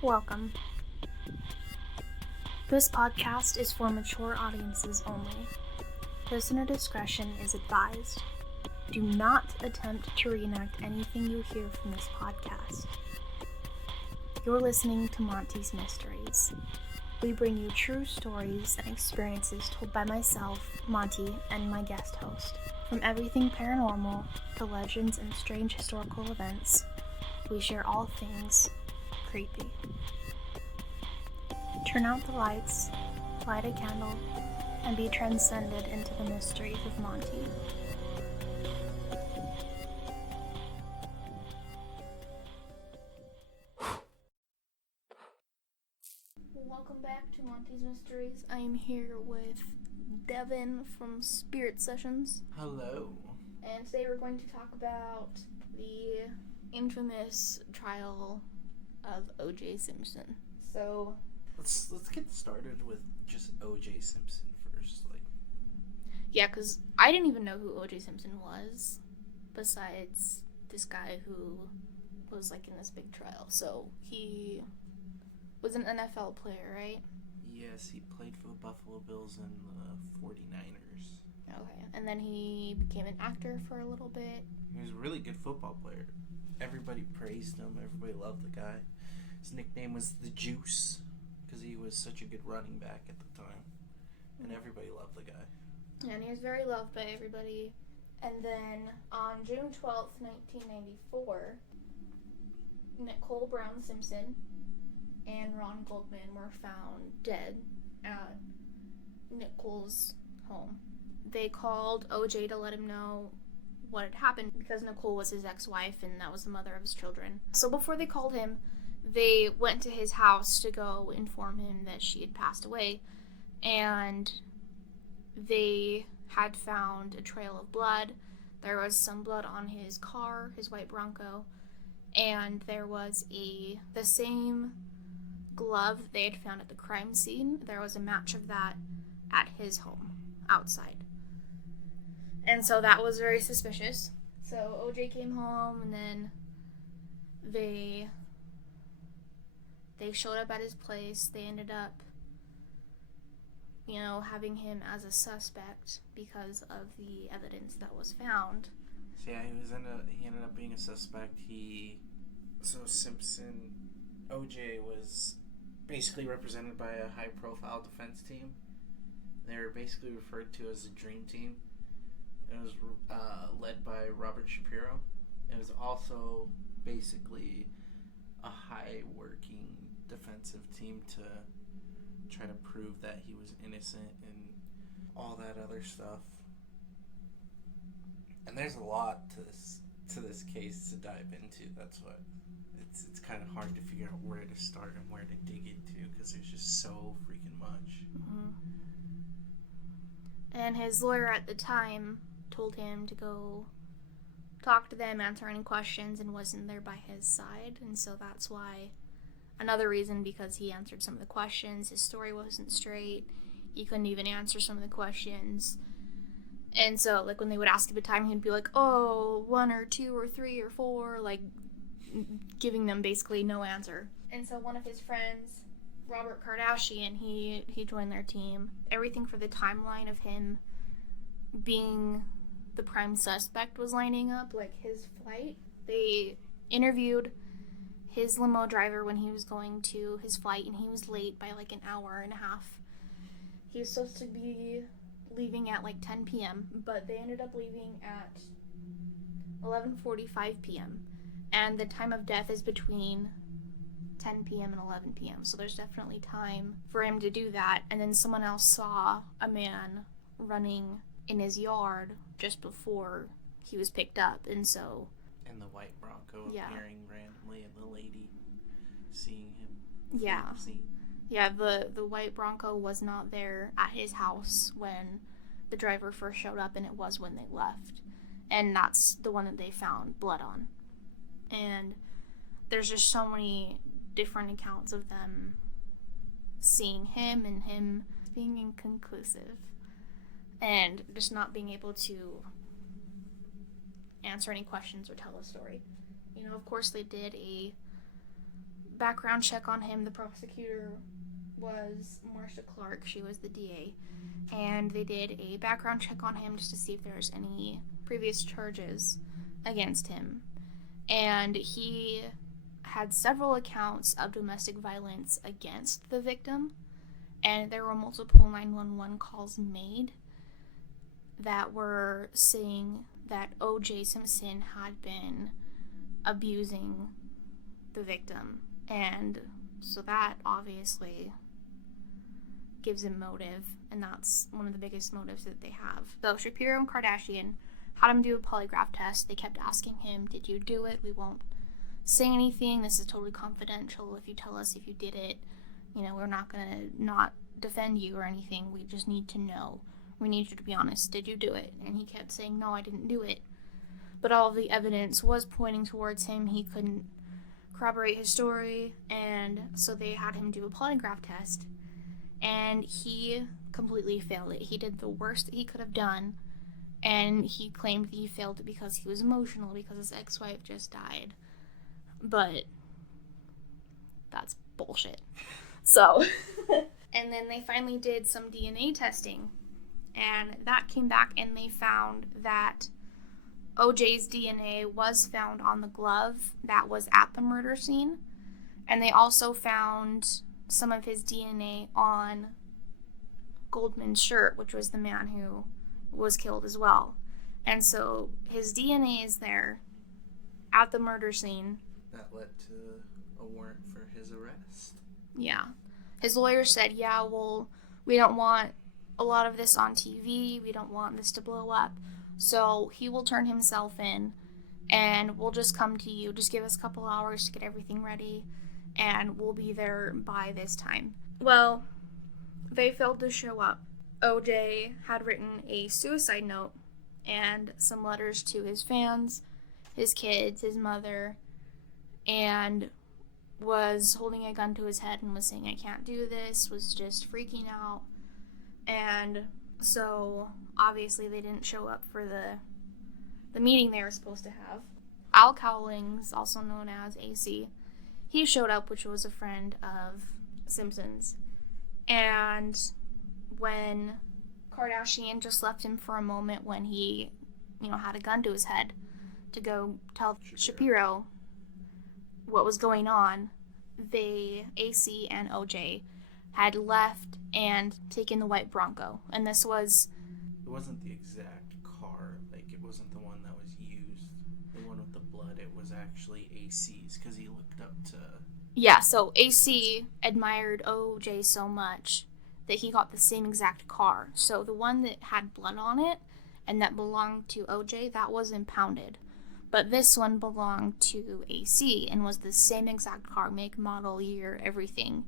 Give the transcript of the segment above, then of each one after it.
Welcome. This podcast is for mature audiences only. Listener discretion is advised. Do not attempt to reenact anything you hear from this podcast. You're listening to Monty's Mysteries. We bring you true stories and experiences told by myself, Monty, and my guest host. From everything paranormal to legends and strange historical events, we share all things creepy. Turn out the lights, light a candle, and be transcended into the mysteries of Monty. Welcome back to Monty's Mysteries. I am here with Devin from Spirit Sessions. Hello. And today we're going to talk about the infamous trial of OJ Simpson. So Let's get started with just OJ Simpson first. Yeah, because I didn't even know who OJ Simpson was, besides this guy who was in this big trial. So he was an NFL player, right? Yes, he played for the Buffalo Bills and the 49ers. Okay, and then he became an actor for a little bit. He was a really good football player. Everybody praised him. Everybody loved the guy. His nickname was the Juice because he was such a good running back at the time. And everybody loved the guy. And he was very loved by everybody. And then on June 12th, 1994, Nicole Brown Simpson and Ron Goldman were found dead at Nicole's home. They called OJ to let him know what had happened because Nicole was his ex-wife and that was the mother of his children. So before they called him, they went to his house to go inform him that she had passed away, and they had found a trail of blood. There was some blood on his car, his white Bronco, and there was the same glove they had found at the crime scene. There was a match of that at his home, outside. And so that was very suspicious. So OJ came home, and then they showed up at his place. They ended up, having him as a suspect because of the evidence that was found. So yeah, he ended up being a suspect. OJ was basically represented by a high-profile defense team. They were basically referred to as the Dream Team. It was led by Robert Shapiro. It was also basically a high-working defensive team to try to prove that he was innocent and all that other stuff. And there's a lot to this case to dive into. That's what it's kind of hard to figure out where to start and where to dig into because there's just so freaking much. Mm-hmm. And his lawyer at the time told him to go talk to them, answer any questions, and wasn't there by his side. And so that's why, another reason, because he answered some of the questions, his story wasn't straight. He couldn't even answer some of the questions. And so, when they would ask him a time, he'd be like, 1 or 2 or 3 or 4, giving them basically no answer. And so one of his friends, Robert Kardashian, he joined their team. Everything for the timeline of him being the prime suspect was lining up, his flight. They interviewed his limo driver when he was going to his flight, and he was late by an hour and a half. He was supposed to be leaving at 10 p.m., but they ended up leaving at 11:45 p.m. And the time of death is between 10 p.m. and 11 p.m. So there's definitely time for him to do that. And then someone else saw a man running in his yard just before he was picked up. And so... And the white Bronco appearing randomly and the lady seeing him. Yeah. Yeah, the white Bronco was not there at his house when the driver first showed up, and it was when they left. And that's the one that they found blood on. And there's just so many different accounts of them seeing him and him being inconclusive and just not being able to answer any questions or tell a story. Of course they did a background check on him. The prosecutor was Marcia Clark. She was the DA. And they did a background check on him just to see if there's any previous charges against him. And he had several accounts of domestic violence against the victim. And there were multiple 911 calls made that were saying that OJ Simpson had been abusing the victim. And so that obviously gives him motive, and that's one of the biggest motives that they have. So Shapiro and Kardashian had him do a polygraph test. They kept asking him, did you do it? We won't say anything. This is totally confidential. If you tell us if you did it, we're not going to not defend you or anything. We just need to know. We need you to be honest. Did you do it? And he kept saying, no, I didn't do it. But all of the evidence was pointing towards him. He couldn't corroborate his story, and so they had him do a polygraph test, and he completely failed it. He did the worst that he could have done, and he claimed that he failed it because he was emotional because his ex-wife just died. But that's bullshit. So, and then they finally did some DNA testing, and that came back, and they found that OJ's DNA was found on the glove that was at the murder scene, and they also found some of his DNA on Goldman's shirt, which was the man who was killed as well. And so his DNA is there at the murder scene. That led to a warrant for his arrest. Yeah. His lawyer said, yeah, well, we don't want a lot of this on TV. We don't want this to blow up. So he will turn himself in, and we'll just come to you. Just give us a couple hours to get everything ready, and we'll be there by this time. Well, they failed to show up. OJ had written a suicide note and some letters to his fans, his kids, his mother, and was holding a gun to his head and was saying, I can't do this, was just freaking out. And so obviously they didn't show up for the meeting they were supposed to have. Al Cowlings, also known as AC, he showed up, which was a friend of Simpson's. And when Kardashian just left him for a moment when he, had a gun to his head to go tell Shapiro what was going on, AC and OJ had left and taken the white Bronco. And this was... It wasn't the exact car. It wasn't the one that was used. The one with the blood, it was actually AC's, because he looked up to... Yeah, so AC admired OJ so much that he got the same exact car. So the one that had blood on it and that belonged to OJ, that was impounded. But this one belonged to AC and was the same exact car, make, model, year, everything.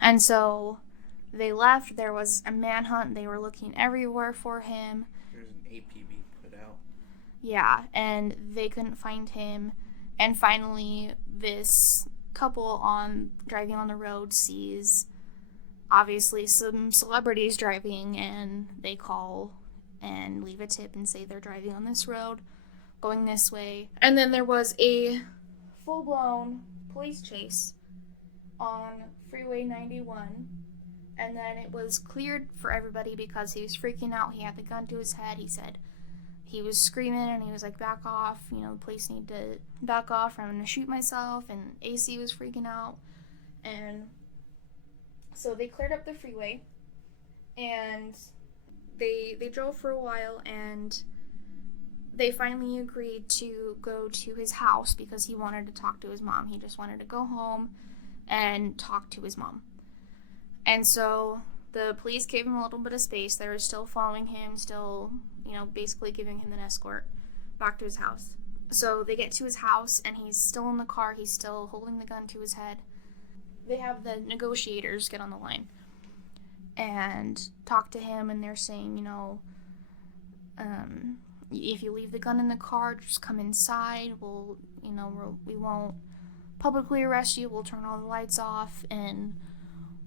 And so they left. There was a manhunt. They were looking everywhere for him. There's an APB put out. Yeah, and they couldn't find him. And finally, this couple driving on the road sees, obviously, some celebrities driving, and they call and leave a tip and say they're driving on this road, going this way. And then there was a full-blown police chase on Freeway 91, and then it was cleared for everybody because he was freaking out. He had the gun to his head. He said he was screaming, and he was like, back off, the police need to back off, or I'm going to shoot myself, and AC was freaking out. And so they cleared up the freeway, and they drove for a while, and they finally agreed to go to his house because he wanted to talk to his mom. He just wanted to go home and talk to his mom. And so the police gave him a little bit of space. They were still following him, still, basically giving him an escort back to his house. So they get to his house, and he's still in the car. He's still holding the gun to his head. They have the negotiators get on the line and talk to him, and they're saying, if you leave the gun in the car, just come inside. We won't publicly arrest you. We'll turn all the lights off, and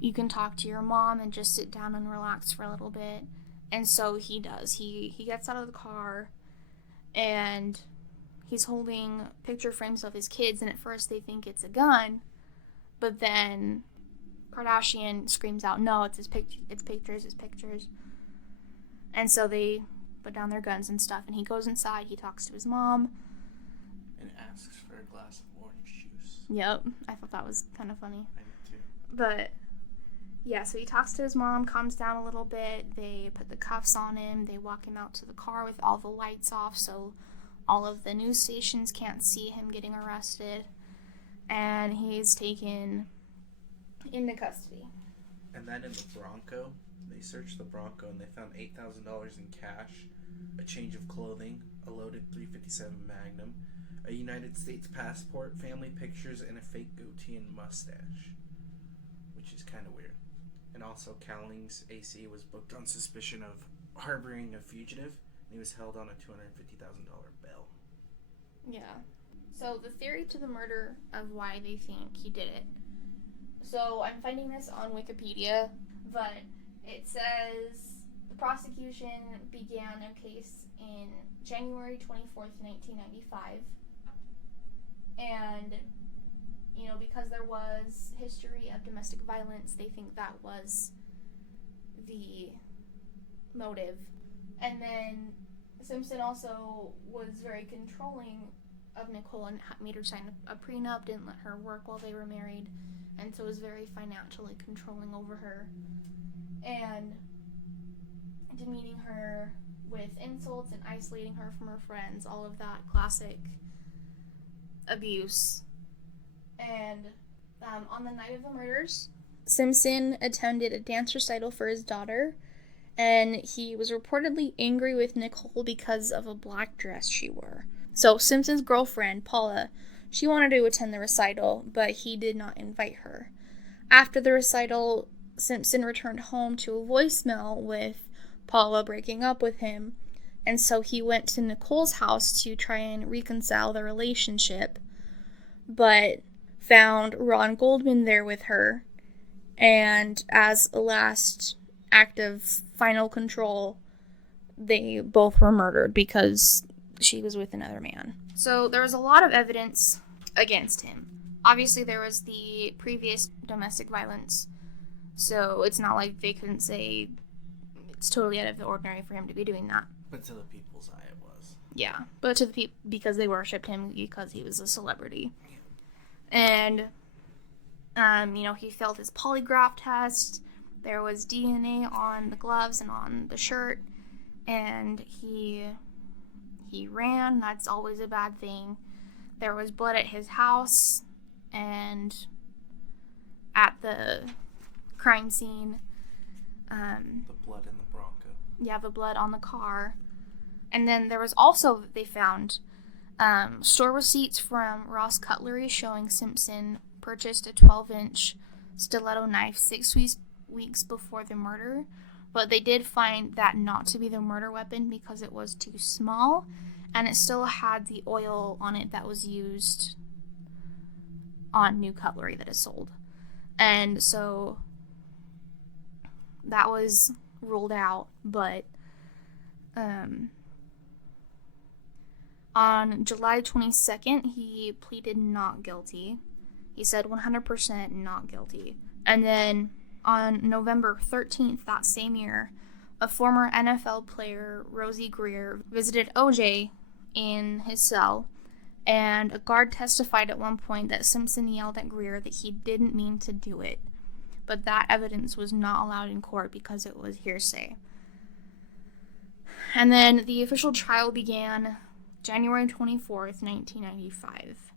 you can talk to your mom and just sit down and relax for a little bit. And so he does. He gets out of the car, and he's holding picture frames of his kids, and at first they think it's a gun, But then Kardashian screams out, no, it's pictures. And so they put down their guns and stuff, and he goes inside, he talks to his mom. And asks for a glass of orange juice. Yep, I thought that was kind of funny. I did too. But, yeah, so he talks to his mom, calms down a little bit, they put the cuffs on him, they walk him out to the car with all the lights off, so all of the news stations can't see him getting arrested, and he's taken into custody. And then in the Bronco, they searched the Bronco and they found $8,000 in cash, a change of clothing, a loaded .357 Magnum, a United States passport, family pictures, and a fake goatee and mustache, which is kind of weird. And also, Cowlings AC was booked on suspicion of harboring a fugitive, and he was held on a $250,000 bail. Yeah. So the theory to the murder of why they think he did it. So I'm finding this on Wikipedia, but it says the prosecution began a case in January 24th, 1995. And, you know, because there was history of domestic violence, they think that was the motive. And then Simpson also was very controlling of Nicole and made her sign a prenup, didn't let her work while they were married, and so was very financially controlling over her, and demeaning her with insults and isolating her from her friends, all of that classic abuse. And on the night of the murders, Simpson attended a dance recital for his daughter, and he was reportedly angry with Nicole because of a black dress she wore. So Simpson's girlfriend, Paula, she wanted to attend the recital, but he did not invite her. After the recital, Simpson returned home to a voicemail with Paula breaking up with him, and so he went to Nicole's house to try and reconcile the relationship, but found Ron Goldman there with her, and as a last act of final control, they both were murdered because she was with another man. So there was a lot of evidence against him. Obviously there was the previous domestic violence, so it's not like they couldn't say it's totally out of the ordinary for him to be doing that. But to the people's eye it was. Yeah, but to the people, because they worshipped him because he was a celebrity. And, you know, he failed his polygraph test. There was DNA on the gloves and on the shirt, and he ran. That's always a bad thing. There was blood at his house and at the crime scene. The blood in the Bronco. Yeah, the blood on the car. And then there was also, they found store receipts from Ross Cutlery showing Simpson purchased a 12-inch stiletto knife 6 weeks before the murder. But they did find that not to be the murder weapon because it was too small, and it still had the oil on it that was used on new cutlery that is sold. And so that was ruled out, but on July 22nd, he pleaded not guilty. He said 100% not guilty. And then on November 13th that same year, a former NFL player, Rosie Greer, visited OJ in his cell, and a guard testified at one point that Simpson yelled at Greer that he didn't mean to do it, but that evidence was not allowed in court because it was hearsay. And then the official trial began January 24th, 1995.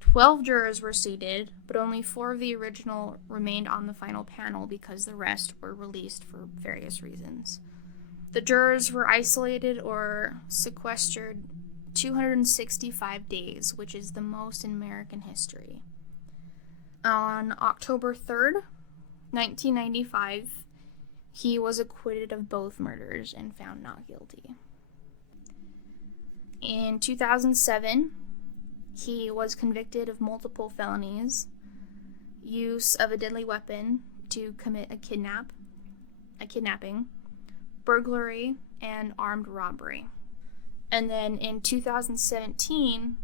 12 jurors were seated, but only 4 of the original remained on the final panel because the rest were released for various reasons. The jurors were isolated or sequestered 265 days, which is the most in American history. On October 3rd, 1995, he was acquitted of both murders and found not guilty. In 2007, he was convicted of multiple felonies, use of a deadly weapon to commit a kidnapping, burglary, and armed robbery. And then in 2017,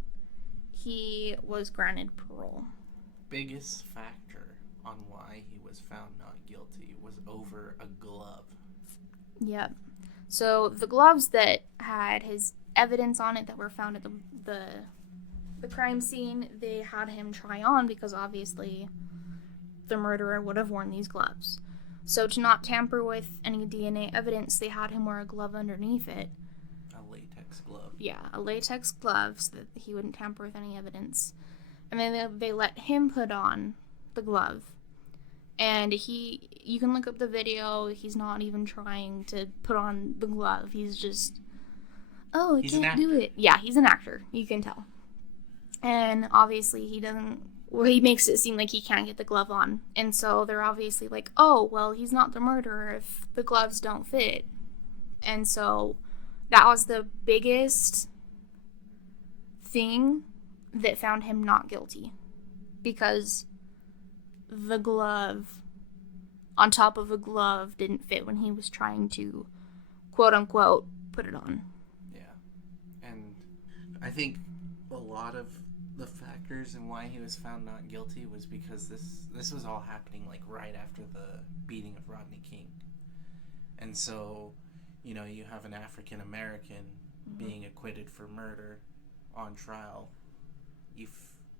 he was granted parole. Biggest factor on why he was found not guilty was over a glove. Yep. So the gloves that had his evidence on it that were found at the crime scene, they had him try on because obviously the murderer would have worn these gloves. So to not tamper with any DNA evidence, they had him wear a glove underneath it. A latex glove. Yeah, a latex glove so that he wouldn't tamper with any evidence. And then they let him put on the glove. And you can look up the video, he's not even trying to put on the glove. He's just, I can't do it. Yeah, he's an actor. You can tell. And obviously he makes it seem like he can't get the glove on. And so they're obviously like, oh, well, he's not the murderer if the gloves don't fit. And so that was the biggest thing that found him not guilty. Because the glove on top of a glove didn't fit when he was trying to, quote unquote, put it on. Yeah. And I think a lot of the factors and why he was found not guilty was because this was all happening like right after the beating of Rodney King. And so, you have an African American being acquitted for murder on trial.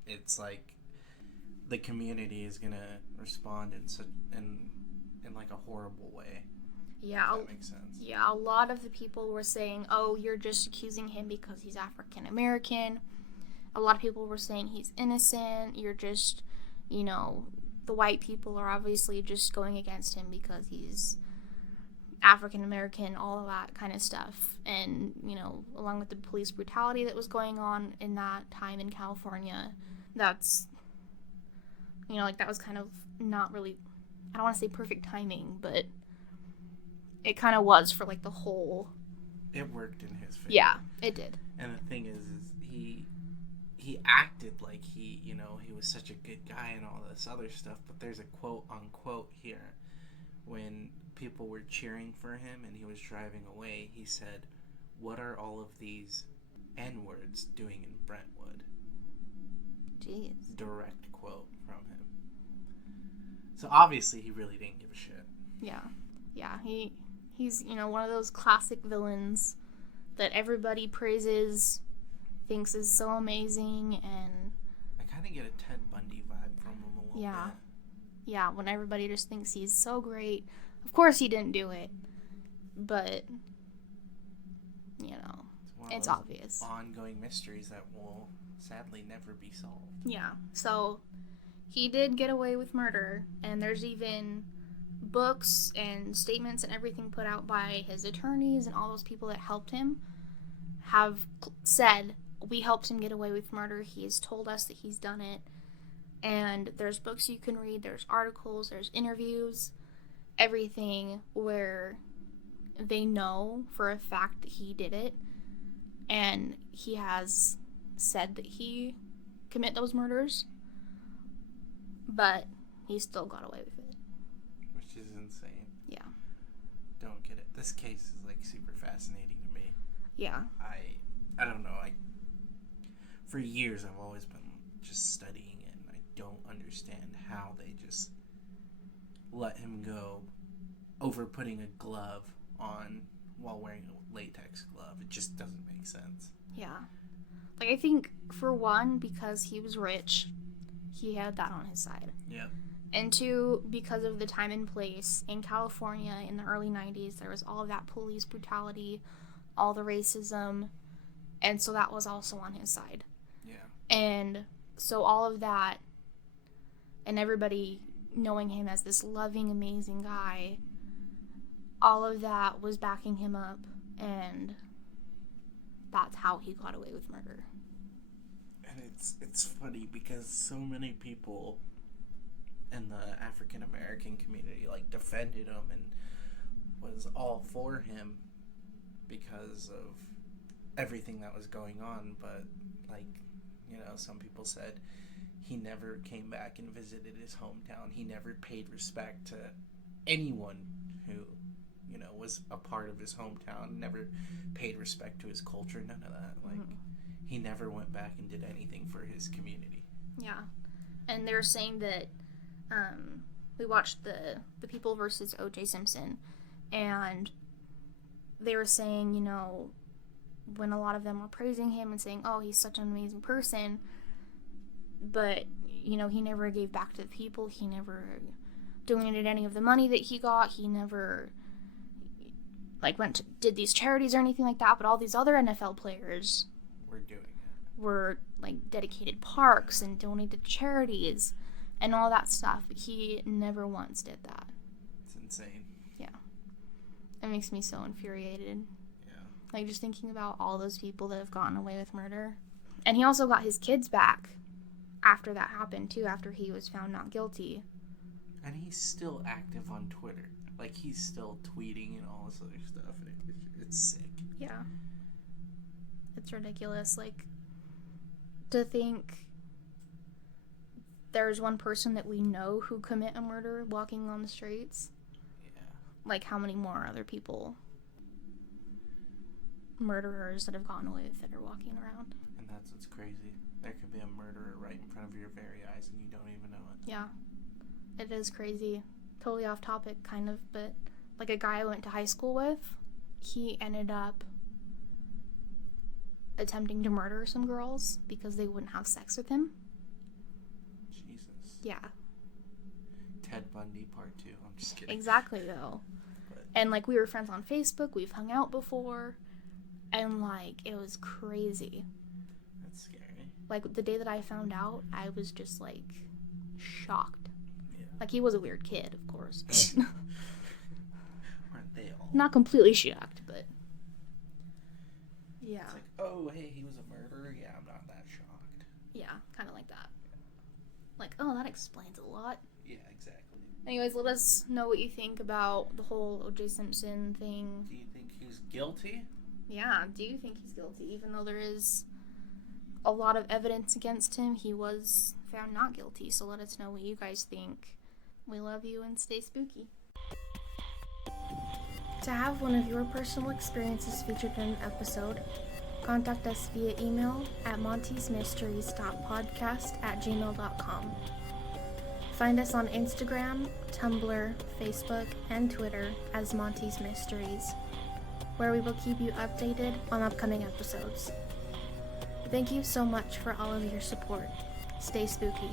It's like the community is gonna respond in like a horrible way. Yeah, if that makes sense. Yeah, a lot of the people were saying, "Oh, you're just accusing him because he's African American." A lot of people were saying he's innocent. You're just, the white people are obviously just going against him because he's African American, all of that kind of stuff. And, along with the police brutality that was going on in that time in California, that's, that was kind of not really, I don't want to say perfect timing, but it kind of was for, the whole... It worked in his favor. Yeah, it did. And the thing is he acted like he was such a good guy and all this other stuff, but there's a quote unquote here. When people were cheering for him and he was driving away, he said, "What are all of these N-words doing in Brentwood?" Jeez. Direct quote from him. So obviously he really didn't give a shit. Yeah. Yeah, he's, one of those classic villains that everybody praises, thinks is so amazing, and... I kind of get a Ted Bundy vibe from him a little bit. Yeah, when everybody just thinks he's so great. Of course he didn't do it, but, it's obvious. Ongoing mysteries that will sadly never be solved. Yeah, so he did get away with murder, and there's even books and statements and everything put out by his attorneys and all those people that helped him have said, we helped him get away with murder. He has told us that he's done it. And there's books you can read, there's articles, there's interviews, everything where they know for a fact that he did it. And he has said that he committed those murders, but he still got away with it. Which is insane. Yeah. Don't get it. This case is super fascinating to me. Yeah. I don't know. For years I've always been just studying it, and I don't understand how they just let him go over putting a glove on while wearing a latex glove. It just doesn't make sense. Yeah. I think, for one, because he was rich, he had that on his side. Yeah. And two, because of the time and place in California in the early 90s, there was all of that police brutality, all the racism, and so that was also on his side. Yeah. And so all of that, and everybody knowing him as this loving, amazing guy, all of that was backing him up, and that's how he got away with murder. And it's funny because so many people in the African American community defended him and was all for him because of everything that was going on, but some people said he never came back and visited his hometown. He never paid respect to anyone who was a part of his hometown, never paid respect to his culture, none of that. He never went back and did anything for his community. Yeah. And they're saying that we watched the People versus OJ Simpson, and they were saying, you know, when a lot of them were praising him and saying, oh, he's such an amazing person, but, you know, he never gave back to the people, he never donated any of the money that he got, he never, like, did these charities or anything like that, but all these other NFL players We're doing it. were, like, dedicated parks and donated charities and all that stuff, but he never once did that. It's insane. Yeah. It makes me so infuriated. Yeah. Like, just thinking about all those people that have gotten away with murder. And he also got his kids back after that happened, too, after he was found not guilty. And he's still active on Twitter. Like, he's still tweeting and all this other stuff. It's sick. Yeah. It's ridiculous. Like, to think there's one person that we know who commit a murder walking on the streets. Yeah. Like, how many more other people, murderers that have gotten away with it, are walking around? And that's what's crazy. There could be a murderer right in front of your very eyes and you don't even know it. Yeah. It is crazy. Totally off topic, kind of, but like a guy I went to high school with, he ended up attempting to murder some girls because they wouldn't have sex with him. Jesus. Yeah. Ted Bundy Part 2. I'm just kidding. Exactly, though. But And, like, we were friends on Facebook. We've hung out before. And, like, it was crazy. that's scary. Like, the day that I found out, I was just, like, shocked. Yeah. Like, he was a weird kid, of course. But Aren't they all? not completely shocked, but yeah. It's like, oh, hey, he was a murderer? Yeah, I'm not that shocked. Yeah, kind of like that. Like, oh, that explains a lot. Yeah, exactly. Anyways, let us know what you think about the whole OJ Simpson thing. Do you think he's guilty? Yeah, do you think he's guilty? Even though there is a lot of evidence against him, he was found not guilty. So let us know what you guys think. We love you and stay spooky. To have one of your personal experiences featured in an episode, contact us via email at montysmysteries.podcast@gmail.com. Find us on Instagram, Tumblr, Facebook, and Twitter as Monty's Mysteries, where we will keep you updated on upcoming episodes. Thank you so much for all of your support. Stay spooky.